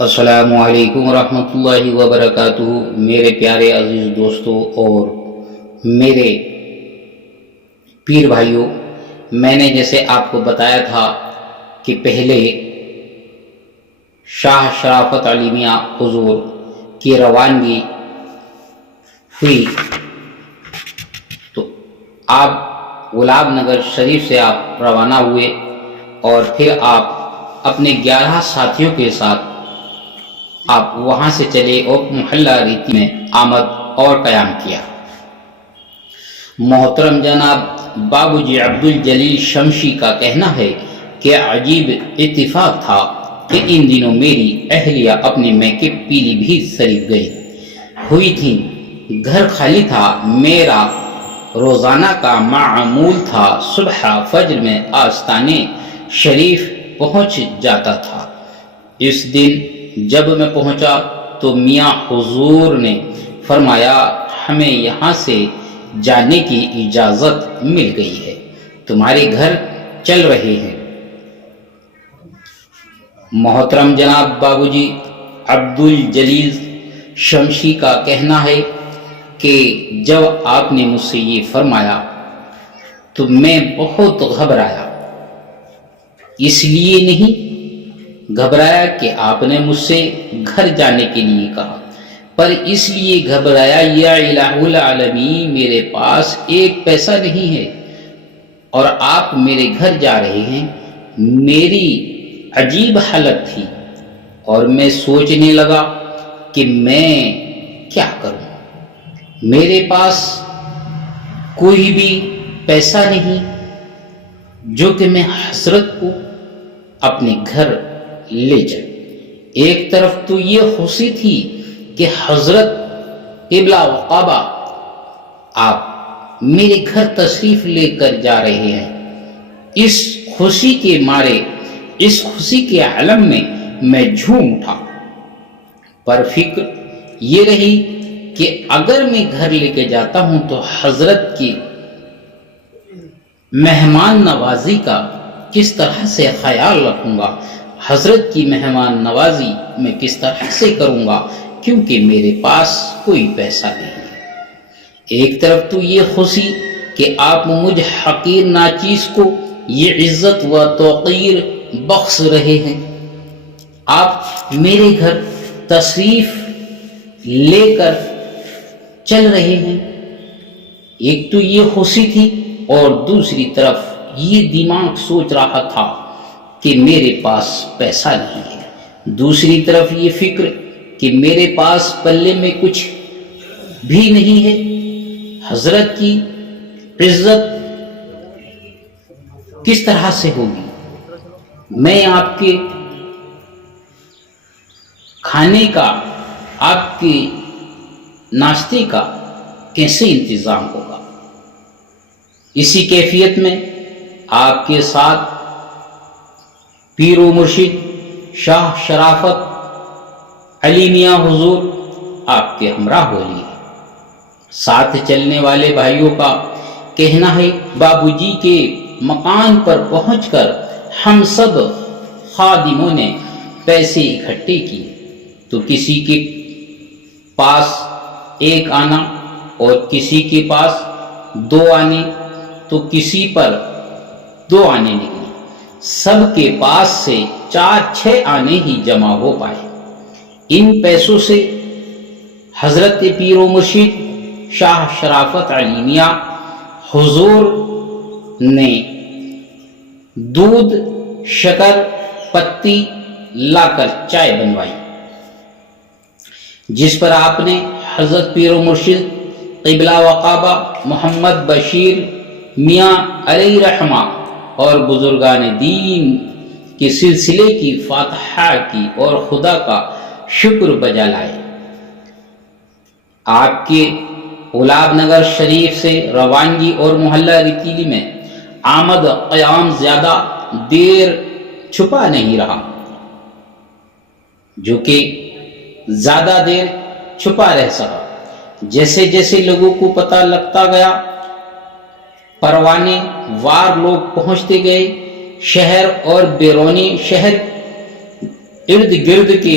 السلام علیکم ورحمۃ اللہ وبرکاتہ۔ میرے پیارے عزیز دوستوں اور میرے پیر بھائیوں، میں نے جیسے آپ کو بتایا تھا کہ پہلے شاہ شرافت علی میاں حضور کی روانگی ہوئی تو آپ گلاب نگر شریف سے آپ روانہ ہوئے اور پھر آپ اپنے 11 ساتھیوں کے ساتھ آپ وہاں سے چلے اور محلہ ریتی میں آمد اور قیام کیا۔ محترم جناب بابو جی عبدالجلیل شمشی کا کہنا ہے کہ عجیب اتفاق تھا کہ ان دنوں میری اہلیہ اپنے میکے پیلی بھی شریف گئی ہوئی تھی، گھر خالی تھا۔ میرا روزانہ کا معمول تھا صبح فجر میں آستانے شریف پہنچ جاتا تھا۔ اس دن جب میں پہنچا تو میاں حضور نے فرمایا، ہمیں یہاں سے جانے کی اجازت مل گئی ہے، تمہارے گھر چل رہے ہیں۔ محترم جناب بابو جی عبدالجلیل شمشی کا کہنا ہے کہ جب آپ نے مجھ سے یہ فرمایا تو میں بہت گھبرایا۔ اس لیے نہیں گھبرایا کہ آپ نے مجھ سے گھر جانے کے لیے کہا، پر اس لیے گھبرایا یا الہ العالمین میرے پاس ایک پیسہ نہیں ہے اور آپ میرے گھر جا رہے ہیں۔ میری عجیب حالت تھی اور میں سوچنے لگا کہ میں کیا کروں، میرے پاس کوئی بھی پیسہ نہیں جو کہ میں حضرت کو اپنے گھر لے جائے۔ ایک طرف تو یہ خوشی تھی کہ حضرت قبلہ و کعبہ آپ میرے گھر تشریف لے کر جا رہے ہیں، اس خوشی کے مارے، اس خوشی کے عالم میں جھوم اٹھا، پر فکر یہ رہی کہ اگر میں گھر لے کے جاتا ہوں تو حضرت کی مہمان نوازی کا کس طرح سے خیال رکھوں گا، حضرت کی مہمان نوازی میں کس طرح سے کروں گا، کیونکہ میرے پاس کوئی پیسہ نہیں ہے۔ ایک طرف تو یہ خوشی کہ آپ مجھ حقیر ناچیز کو یہ عزت و توقیر بخش رہے ہیں، آپ میرے گھر تشریف لے کر چل رہے ہیں، ایک تو یہ خوشی تھی اور دوسری طرف یہ دماغ سوچ رہا تھا کہ میرے پاس پیسہ نہیں ہے، دوسری طرف یہ فکر کہ میرے پاس پلے میں کچھ بھی نہیں ہے، حضرت کی عزت کس طرح سے ہوگی، میں آپ کے کھانے کا، آپ کے ناشتے کا کیسے انتظام ہوگا۔ اسی کیفیت میں آپ کے ساتھ پیر و مرشد شاہ شرافت علی میاں حضور آپ کے ہمراہ ہو لیے۔ ساتھ چلنے والے بھائیوں کا کہنا ہے بابو جی کے مکان پر پہنچ کر ہم سب خادموں نے پیسے اکٹھے کیے تو کسی کے پاس 1 آنا اور کسی کے پاس 2 آنے تو کسی پر 2 آنے نکلے، سب کے پاس سے 4-6 آنے ہی جمع ہو پائے۔ ان پیسوں سے حضرت پیر و مرشد شاہ شرافت علی میاں حضور نے دودھ، شکر، پتی لا کر چائے بنوائی، جس پر آپ نے حضرت پیر و مرشد قبلہ و کعبہ محمد بشیر میاں علیہ رحمہ اور بزرگان دین کے سلسلے کی فاتحہ کی اور خدا کا شکر بجا لائے۔ آپ کے گلاب نگر شریف سے روانگی اور محلہ ریتیلی میں آمد قیام زیادہ دیر چھپا نہیں رہا، جو کہ زیادہ دیر چھپا رہ سکا۔ جیسے جیسے لوگوں کو پتہ لگتا گیا، پروانے وار لوگ پہنچتے گئے، شہر اور بیرونی شہر ارد گرد کے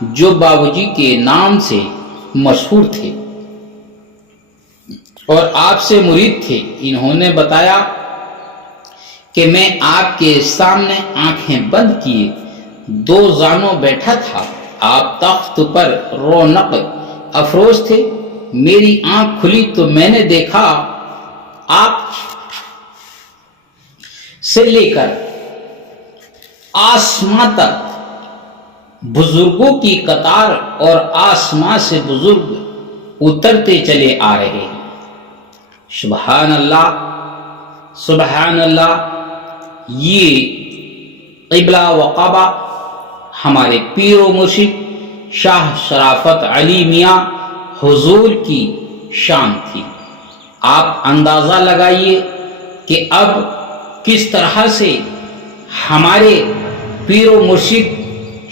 جو باوجی کے نام سے مشہور تھے اور آپ سے مرید تھے، انہوں نے بتایا کہ میں آپ کے سامنے آنکھیں بند کیے 2 زانوں بیٹھا تھا، آپ تخت پر رونق افروز تھے، میری آنکھ کھلی تو میں نے دیکھا آپ سے لے کر آسمان تک بزرگوں کی قطار اور آسمان سے بزرگ اترتے چلے آ رہے ہیں۔ سبحان اللہ، سبحان اللہ۔ یہ قبلہ و کعبہ ہمارے پیر و مرشد شاہ شرافت علی میاں حضور کی شان تھی۔ آپ اندازہ لگائیے کہ اب کس طرح سے ہمارے پیر و مرشد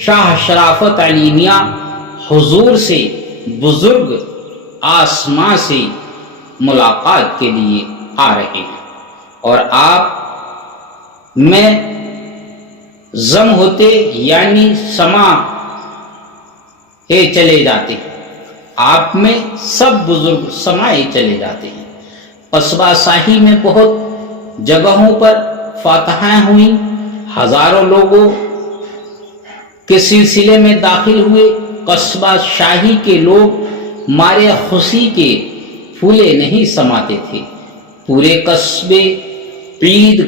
شاہ شرافت علی میاں حضور سے بزرگ آسمان سے ملاقات کے لیے آ رہے ہیں، اور آپ میں ضم ہوتے یعنی سما چلے جاتے ہیں، آپ میں سب بزرگ سمائے چلے جاتے ہیں۔ قصبہ شاہی میں بہت جگہوں پر فاتحیں ہوئیں، ہزاروں لوگوں کے سلسلے میں داخل ہوئے۔ قصبہ شاہی کے لوگ مارے خوشی کے پھولے نہیں سماتے تھے، پورے قصبے عید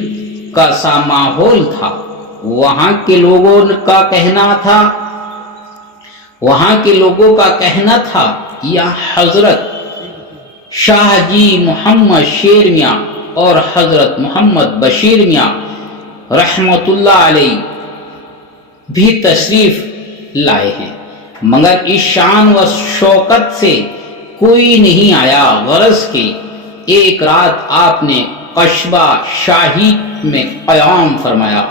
کا سا ماحول تھا۔ وہاں کے لوگوں کا کہنا تھا یا حضرت شاہ جی محمد شیر میاں اور حضرت محمد بشیر میاں رحمت اللہ علیہ بھی تشریف لائے ہیں، مگر اس شان و شوکت سے کوئی نہیں آیا، غرض کہ ایک رات آپ نے قصبہ شاہی میں قیام فرمایا۔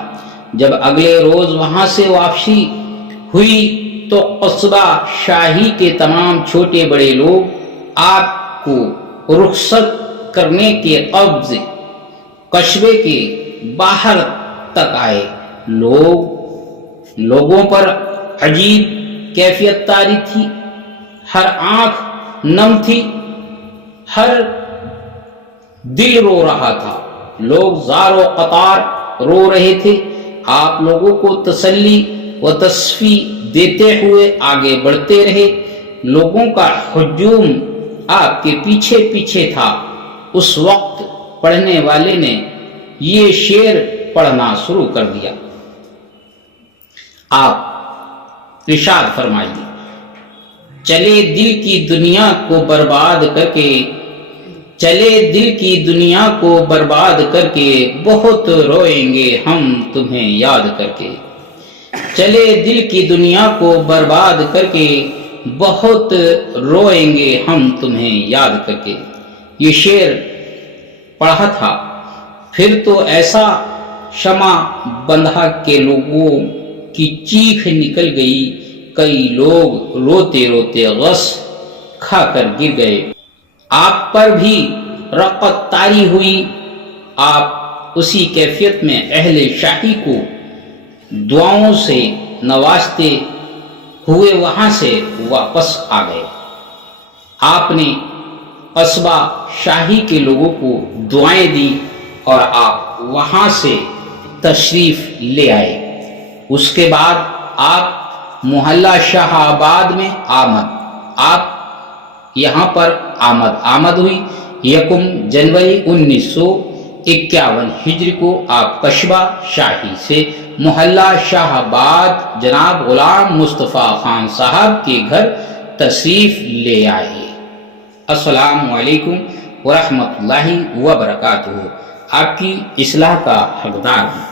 جب اگلے روز وہاں سے واپسی ہوئی تو قصبہ شاہی کے تمام چھوٹے بڑے لوگ آپ کو رخصت کرنے کے قبض قصبے کے باہر تک آئے۔ لوگوں پر عجیب کیفیت طاری تھی، ہر آنکھ نم تھی، ہر دل رو رہا تھا، لوگ زار و قطار رو رہے تھے۔ آپ لوگوں کو تسلی و تصفی دیتے ہوئے آگے بڑھتے رہے، لوگوں کا ہجوم آپ کے پیچھے پیچھے تھا۔ اس وقت پڑھنے والے نے یہ شعر پڑھنا شروع کر دیا۔ آپ ارشاد فرمائیے، چلے دل کی دنیا کو برباد کر کے، چلے دل کی دنیا کو برباد کر کے، بہت روئیں گے ہم تمہیں یاد کر کے۔ چلے دل کی دنیا کو برباد کر کے، بہت روئیں گے ہم تمہیں یاد کر کے۔ یہ شعر پڑھا تھا، پھر تو ایسا شمع بندھا کہ لوگوں کی چیخ نکل گئی، کئی لوگ روتے روتے غص کھا کر گر گئے۔ آپ پر بھی رقت طاری ہوئی۔ آپ اسی کیفیت میں اہل شاہی کو دعاؤں سے نوازتے ہوئے وہاں سے واپس آ گئے۔ آپ نے قصبہ شاہی کے لوگوں کو دعائیں دی اور آپ وہاں سے تشریف لے آئے۔ اس کے بعد آپ محلہ شاہ آباد میں آپ یہاں پر آمد ہوئی۔ 1 جنوری 1951 ہجری کو آپ قصبہ شاہی سے محلہ شاہ آباد جناب غلام مصطفیٰ خان صاحب کے گھر تشریف لے آئے۔ السلام علیکم ورحمۃ اللہ وبرکاتہ۔ آپ کی اصلاح کا حقدار ہوں۔